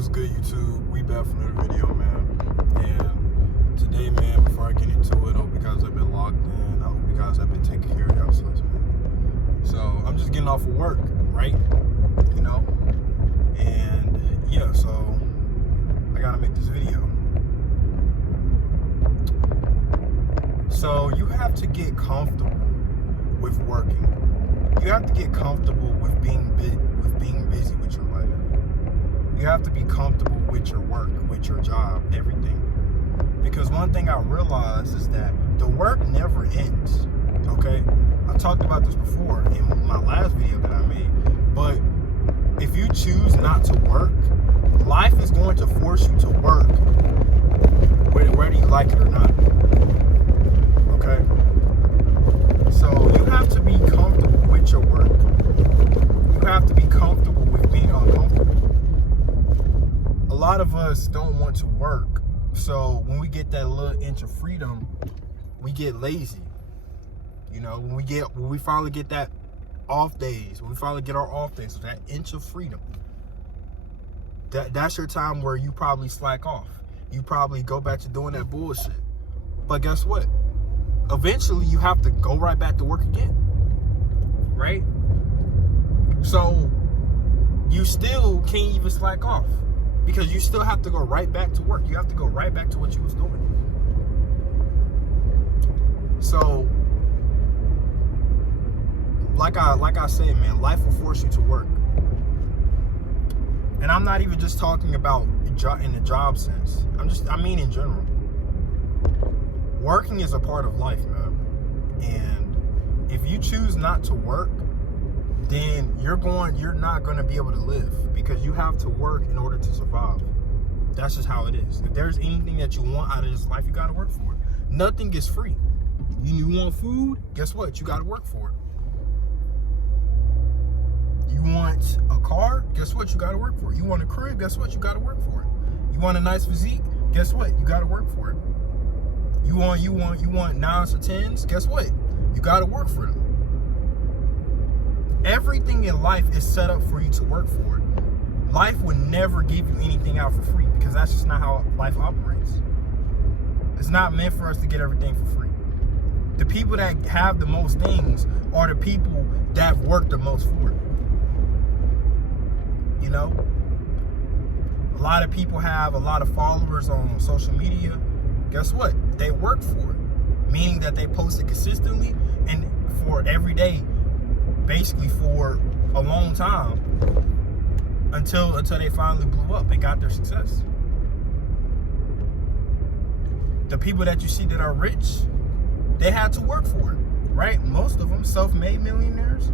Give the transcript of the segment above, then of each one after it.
What's good, YouTube? We back for another video, man. And today, man, before I get into it, I hope you guys have been locked in. I hope you guys have been taking care of yourselves, man. So I'm just getting off of work, right? You know? And yeah, so I gotta make this video. So you have to get comfortable with working. You have to get comfortable with being busy with your life. You have to be comfortable with your work, with your job, everything. Because one thing I realized is that the work never ends, okay? I talked about this before in my last video that I made. But if you choose not to work, life is going to force you to work, whether you like it or not, okay? So you have to be comfortable with your work. You have to be comfortable with being uncomfortable. A lot of us don't want to work, so when we get that little inch of freedom, we get lazy. You know, when we finally get that off days, when we finally get our off days, so that inch of freedom, that's your time where you probably slack off. You probably go back to doing that bullshit. But guess what? Eventually, you have to go right back to work again, right? So you still can't even slack off. Because you still have to go right back to work. You have to go right back to what you was doing. So, like I said, man, life will force you to work. And I'm not even just talking about in the job sense. I mean in general. Working is a part of life, man. And if you choose not to work, then you're not going to be able to live, because you have to work in order to survive. That's just how it is. If there's anything that you want out of this life, you got to work for it. Nothing is free. You want food? Guess what? You got to work for it. You want a car? Guess what? You got to work for it. You want a crib? Guess what? You got to work for it. You want a nice physique? Guess what? You got to work for it. You want 9s or 10s? Guess what? You got to work for them. Everything in life is set up for you to work for it. Life would never give you anything out for free, because that's just not how life operates. It's not meant for us to get everything for free. The people that have the most things are the people that have worked the most for it. You know? A lot of people have a lot of followers on social media. Guess what? They work for it. Meaning that they post it consistently and for every day, basically for a long time, until they finally blew up and got their success. The people that you see that are rich, they had to work for it, right? Most of them, self-made millionaires,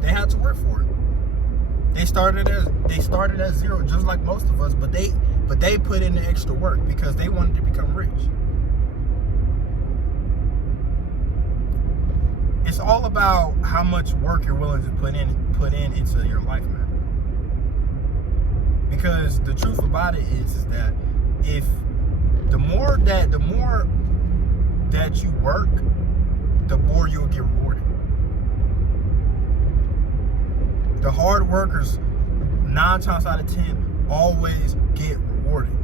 they had to work for it. They started at zero, just like most of us, but they put in the extra work because they wanted to become rich. It's all about how much work you're willing to put in into your life, man. Because the truth about it is that if the more that you work, the more you'll get rewarded. The hard workers, 9 times out of 10, always get rewarded,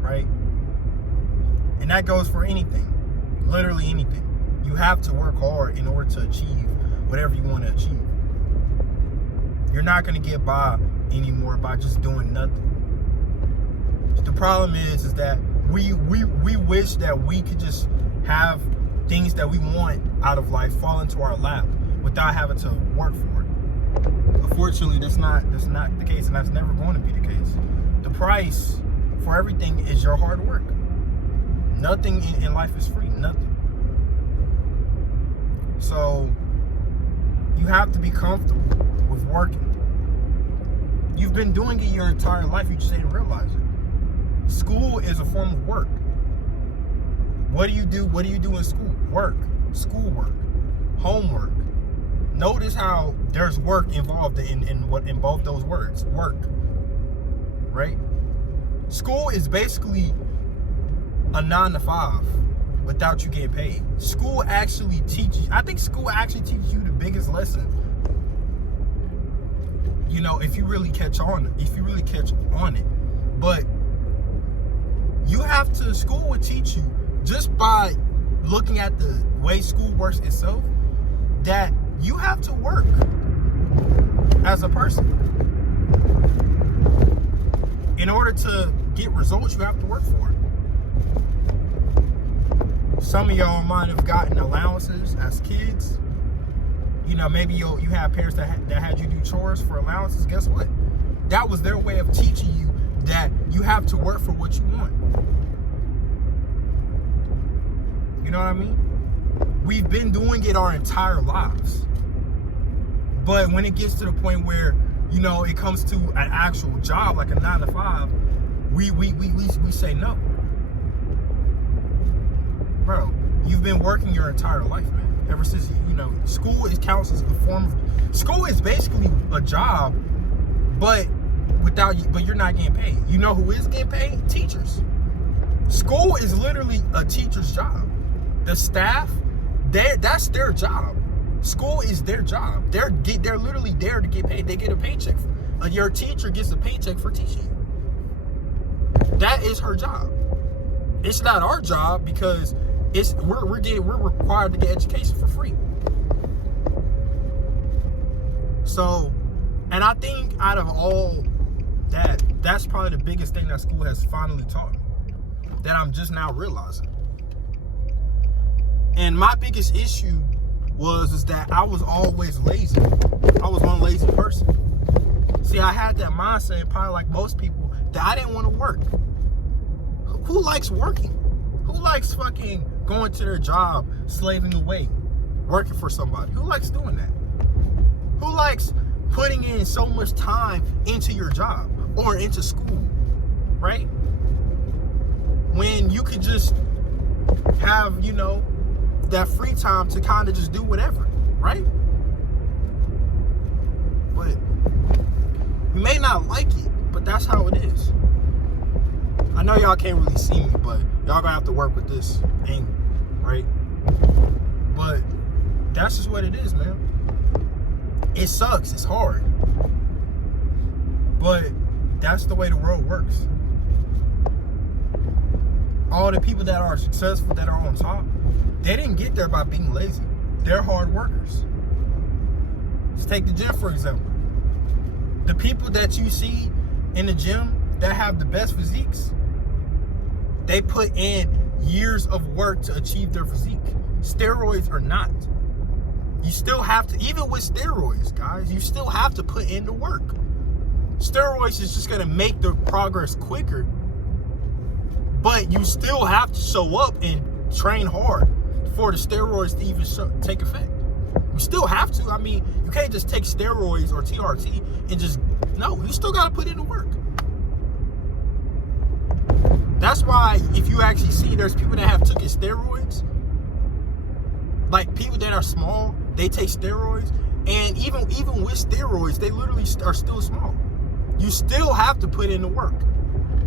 right? And that goes for anything. Literally anything. You have to work hard in order to achieve whatever you want to achieve. You're not going to get by anymore by just doing nothing. The problem is that we wish that we could just have things that we want out of life fall into our lap without having to work for it. Unfortunately, that's not the case, and that's never going to be the case. The price for everything is your hard work. Nothing in life is free. Nothing. So you have to be comfortable with working. You've been doing it your entire life. You just didn't realize it. School is a form of work. What do you do? What do you do in school? Work. Schoolwork. Homework. Notice how there's work involved in both those words. Work. Right? School is basically a 9 to 5 without you getting paid. School actually teaches you the biggest lesson you know, if you really catch on it. But you have to, school would teach you, just by looking at the way school works itself, that you have to work as a person. In order to get results, you have to work for it. Some of y'all might have gotten allowances as kids. You know, maybe you have parents that had you do chores for allowances. Guess what? That was their way of teaching you that you have to work for what you want. You know what I mean? We've been doing it our entire lives. But when it gets to the point where, you know, it comes to an actual job, like a 9 to 5, we say no. Bro, you've been working your entire life, man. Ever since, you know, school counts as a form of, school is basically a job, but you're not getting paid. You know who is getting paid? Teachers. School is literally a teacher's job. The staff, that's their job. School is their job. They're literally there to get paid. They get a paycheck. Your teacher gets a paycheck for teaching you. That is her job. It's not our job because we're required to get education for free. So, and I think out of all that, that's probably the biggest thing that school has finally taught me, that I'm just now realizing. And my biggest issue was that I was always lazy. I was one lazy person. See, I had that mindset, probably like most people, that I didn't want to work. Who likes working? Who likes fucking going to their job, slaving away, working for somebody? Who likes doing that? Who likes putting in so much time into your job or into school, right? When you could just have, you know, that free time to kind of just do whatever, right? But you may not like it, but that's how it is. I know y'all can't really see me, but y'all gonna have to work with this angle, right? But that's just what it is, man. It sucks, it's hard, but that's the way the world works. All the people that are successful, that are on top, they didn't get there by being lazy. They're hard workers. Just take the gym, for example. The people that you see in the gym that have the best physiques, they put in years of work to achieve their physique. Steroids or not. You still have to, even with steroids, guys, you still have to put in the work. Steroids is just going to make the progress quicker, but you still have to show up and train hard for the steroids to even take effect. You still have to. I mean, you can't just take steroids or TRT and just, no, you still got to put in the work. That's why if you actually see, there's people that have taken steroids, like people that are small, they take steroids, and even with steroids, they literally are still small. You still have to put in the work.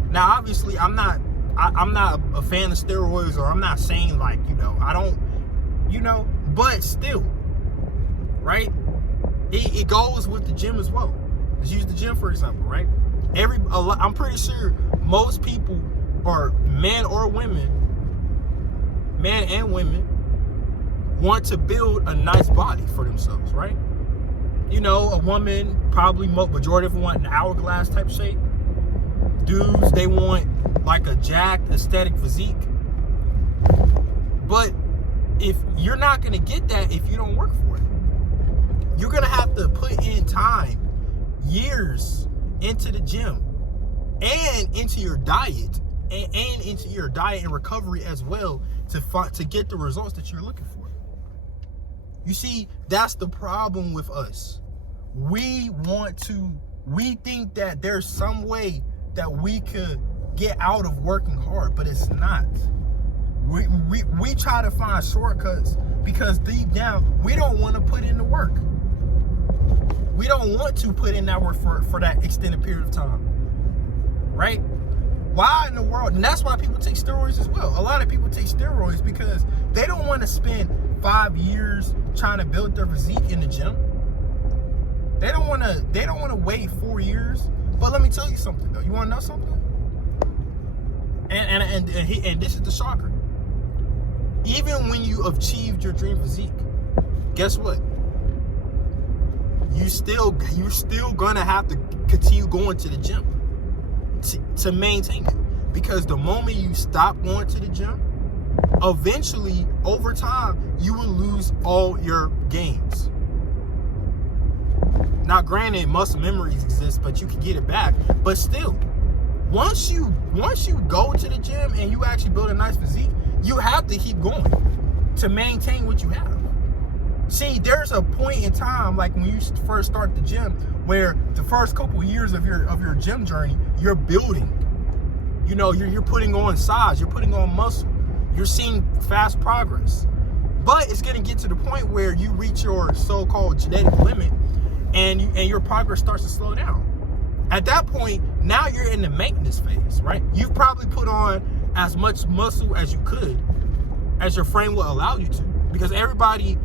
Now, obviously, I'm not a fan of steroids, or I'm not saying like, you know, I don't, you know, but still, right? It goes with the gym as well. Let's use the gym, for example, right? I'm pretty sure most people, or men and women, want to build a nice body for themselves, right? You know, a woman, probably majority of them want an hourglass type shape. Dudes, they want like a jacked, aesthetic physique. But if you're not going to get that if you don't work for it, you're going to have to put in time, years into the gym and into your diet, and into your diet and recovery as well, to get the results that you're looking for. You see, that's the problem with us. We think that there's some way that we could get out of working hard, but it's not. We try to find shortcuts because deep down, we don't want to put in the work. We don't want to put in that work for that extended period of time, right? Why in the world? And that's why people take steroids as well. A lot of people take steroids because they don't want to spend 5 years trying to build their physique in the gym. They don't want to wait 4 years. But let me tell you something though. You want to know something? And this is the shocker. Even when you achieved your dream physique, guess what? You're still gonna have to continue going to the gym to maintain it. Because the moment you stop going to the gym, eventually, over time, you will lose all your gains. Now, granted, muscle memories exist, but you can get it back. But still, once you go to the gym and you actually build a nice physique, you have to keep going to maintain what you have. See, there's a point in time, like when you first start the gym, where the first couple of years of your gym journey, you're building. You know, you're putting on size, you're putting on muscle, you're seeing fast progress. But it's gonna get to the point where you reach your so-called genetic limit, and your progress starts to slow down. At that point, now you're in the maintenance phase, right? You've probably put on as much muscle as you could, as your frame will allow you to, because everybody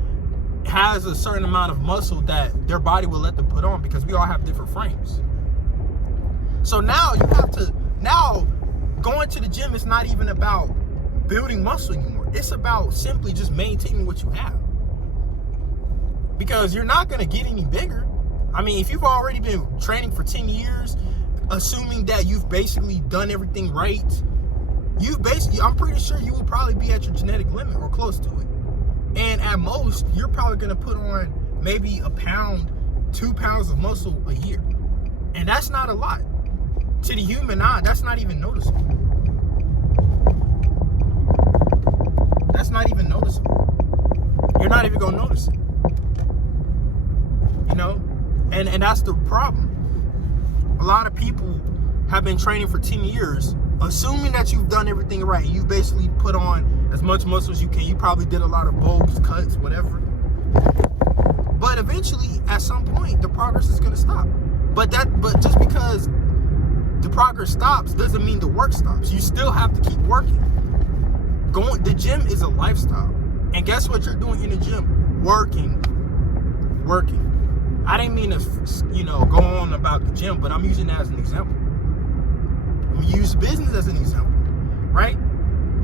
has a certain amount of muscle that their body will let them put on, because we all have different frames. So now going to the gym is not even about building muscle anymore. It's about simply just maintaining what you have, because you're not going to get any bigger. I mean, if you've already been training for 10 years, assuming that you've basically done everything right, I'm pretty sure you will probably be at your genetic limit or close to it. And at most, you're probably going to put on maybe a pound, 2 pounds of muscle a year. And that's not a lot. To the human eye, that's not even noticeable. That's not even noticeable. You're not even going to notice it. You know? And that's the problem. A lot of people have been training for 10 years, assuming that you've done everything right. You've basically put on as much muscle as you can. You probably did a lot of bulks, cuts, whatever. But eventually, at some point, the progress is going to stop. But just because the progress stops doesn't mean the work stops. You still have to keep working. The gym is a lifestyle. And guess what you're doing in the gym? Working. I didn't mean to, go on about the gym, but I'm using that as an example. I'm gonna use business as an example, right?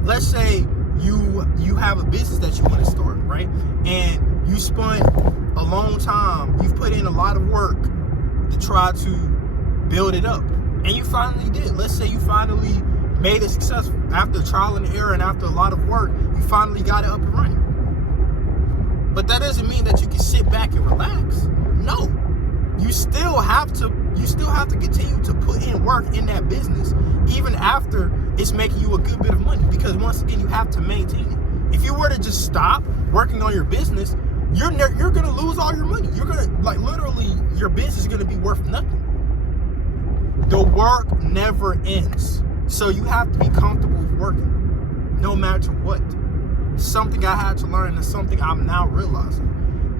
Let's say you have a business that you want to start, right? And you spent a long time, you've put in a lot of work to try to build it up. And you finally did. Let's say you finally made it successful. After trial and error and after a lot of work, you finally got it up and running. But that doesn't mean that you can sit back and relax. No. You still have to continue to put in work in that business, even after it's making you a good bit of money. Because once again, you have to maintain it. If you were to just stop working on your business, you're gonna lose all your money. You're gonna, literally, your business is gonna be worth nothing. The work never ends. So you have to be comfortable with working, no matter what. Something I had to learn, and something I'm now realizing.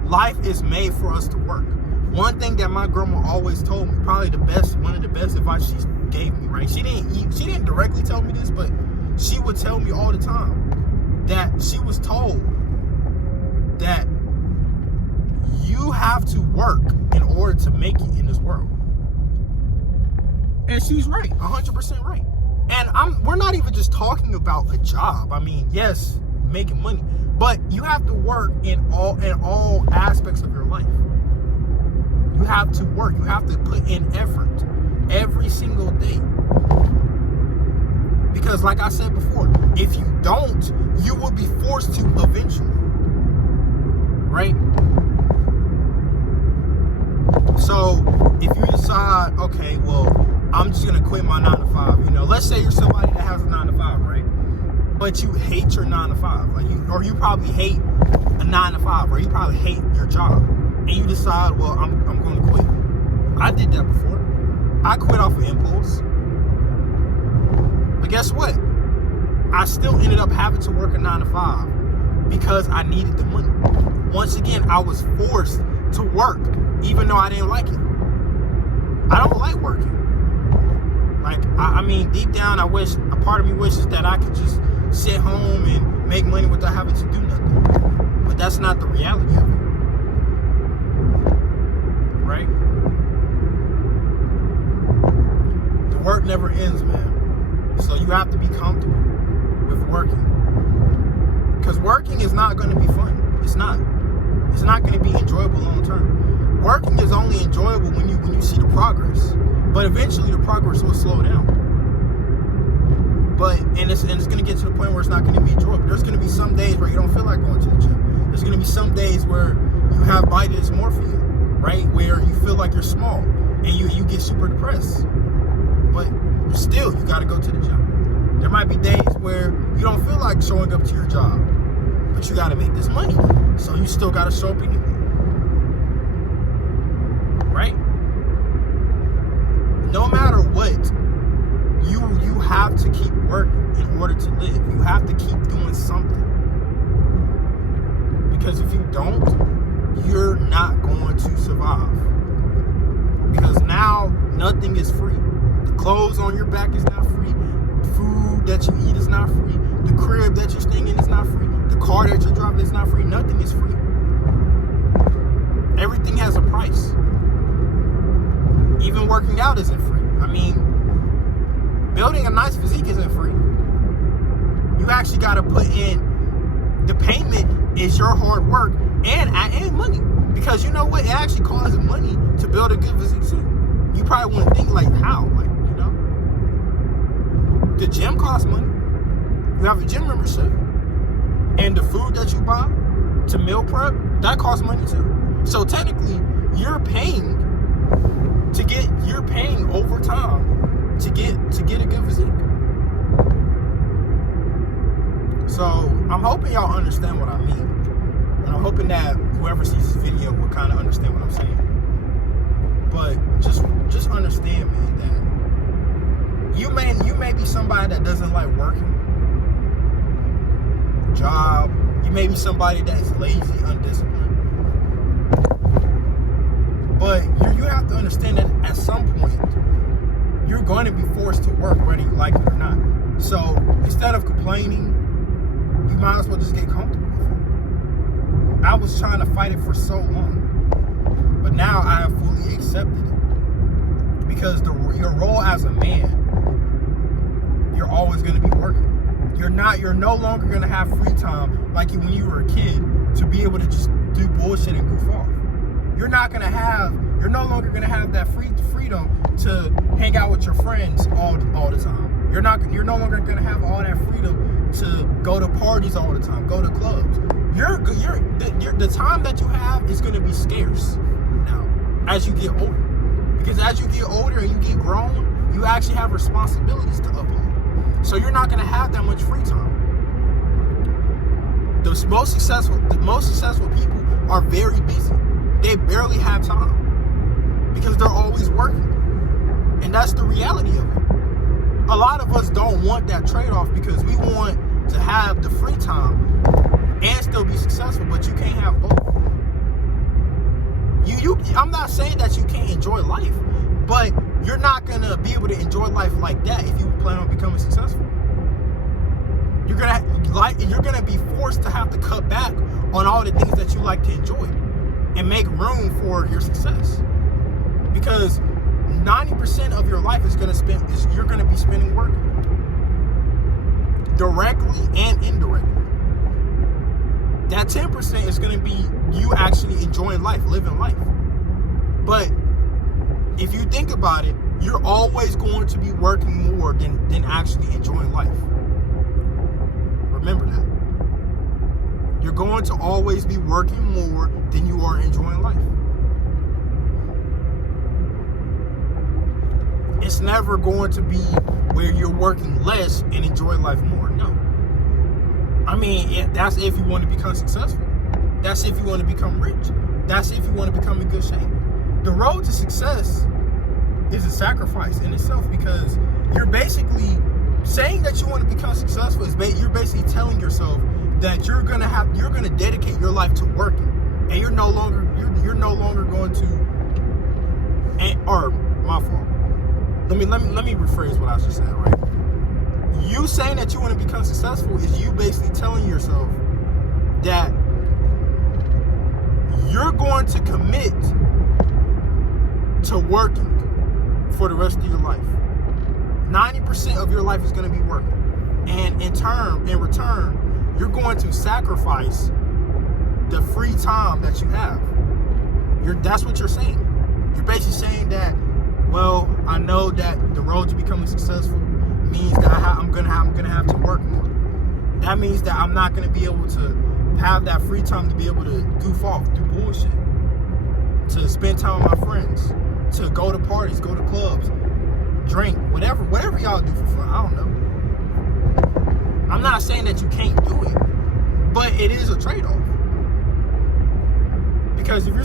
Life is made for us to work. One thing that my grandma always told me, probably one of the best advice she gave me, right? She didn't directly tell me this, but she would tell me all the time that she was told that you have to work in order to make it in this world. And she's right, 100% right. And we're not even just talking about a job. I mean, yes, making money, but you have to work in all aspects of your life. You have to work. You have to put in effort every single day. Because like I said before, if you don't, you will be forced to eventually. Right? So if you decide, okay, well, I'm just going to quit my 9 to 5. Let's say you're somebody that has a 9 to 5, right? But you hate your 9 to 5. Or you probably hate a 9 to 5, or you probably hate your job. And you decide, well, I'm going to quit. I did that before. I quit off of impulse. But guess what? I still ended up having to work a 9 to 5 because I needed the money. Once again, I was forced to work, even though I didn't like it. I don't like working. I mean, deep down, a part of me wishes that I could just sit home and make money without having to do nothing. But that's not the reality of it. right? The work never ends, man. So you have to be comfortable with working. Because working is not going to be fun. It's not. It's not going to be enjoyable long term. Working is only enjoyable when you see the progress. But eventually the progress will slow down. But it's going to get to the point where it's not going to be enjoyable. There's going to be some days where you don't feel like going to the gym. There's going to be some days where you have body dysmorphia, right? Where you feel like you're small and you get super depressed. But still, you got to go to the gym. There might be days where you don't feel like showing up to your job, but you got to make this money. So you still got to show up anyway. Right? No matter what, you have to keep working in order to live. You have to keep doing something. Because if you don't, you're not going to survive. Because now nothing is free. The clothes on your back is not free. Food that you eat is not free. The crib that you're staying in is not free. The car that you're driving is not free. Nothing is free. Everything has a price. Even working out isn't free. I mean, building a nice physique isn't free. You actually got to put in, the payment is your hard work and money. Because you know what? It actually costs money to build a good physique too. You probably want to think like, how? Like, you know? The gym costs money. You have a gym membership. And the food that you buy to meal prep, that costs money too. So technically, you're paying overtime to get a good physique. So I'm hoping y'all understand what I mean. And I'm hoping that whoever sees this video will kind of understand what I'm saying. But just understand, man, that you may be somebody that doesn't like working. Job. You may be somebody that is lazy, undisciplined. But you have to understand that at some point, you're going to be forced to work whether you like it or not. So instead of complaining, you might as well just get comfortable with it. I was trying to fight it for so long. But now I have fully accepted it. Because your role as a man, you're always going to be working. You're no longer going to have free time like when you were a kid to be able to just do bullshit and goof off. You're no longer going to have that freedom to hang out with your friends all the time. You're no longer going to have all that freedom to go to parties all the time, go to clubs. The time that you have is going to be scarce now as you get older. Because as you get older and you get grown, you actually have responsibilities to uphold. So you're not going to have that much free time. The most successful people are very busy. They barely have time because they're always working. And that's the reality of it. A lot of us don't want that trade-off because we want to have the free time and still be successful, but you can't have both. I'm not saying that you can't enjoy life, but you're not going to be able to enjoy life like that if you plan on becoming successful. You're going to be forced to have to cut back on all the things that you like to enjoy and make room for your success. Because 90% of your life you're going to be spending working. Directly and indirectly. That 10% is going to be you actually enjoying life, living life. But if you think about it, you're always going to be working more than actually enjoying life. Remember that. You're going to always be working more than you are enjoying life. It's never going to be where you're working less and enjoy life more. No. I mean, that's if you want to become successful. That's if you want to become rich. That's if you want to become in good shape. The road to success is a sacrifice in itself because you're basically saying that you want to become successful you're basically telling yourself that you're gonna dedicate your life to working, and you're no longer going to. My fault. Let me rephrase what I just said. Right. You saying that you want to become successful is you basically telling yourself that you're going to commit to working for the rest of your life. 90% of your life is going to be working. And in return, you're going to sacrifice the free time that you have. That's what you're saying. You're basically saying that, well, I know that the road to becoming successful means that I'm gonna have to work more. That means that I'm not gonna be able to have that free time to be able to goof off, do bullshit, to spend time with my friends, to go to parties, go to clubs, drink, whatever y'all do for fun. I don't know. I'm not saying that you can't do it, but it is a trade-off. Because if you're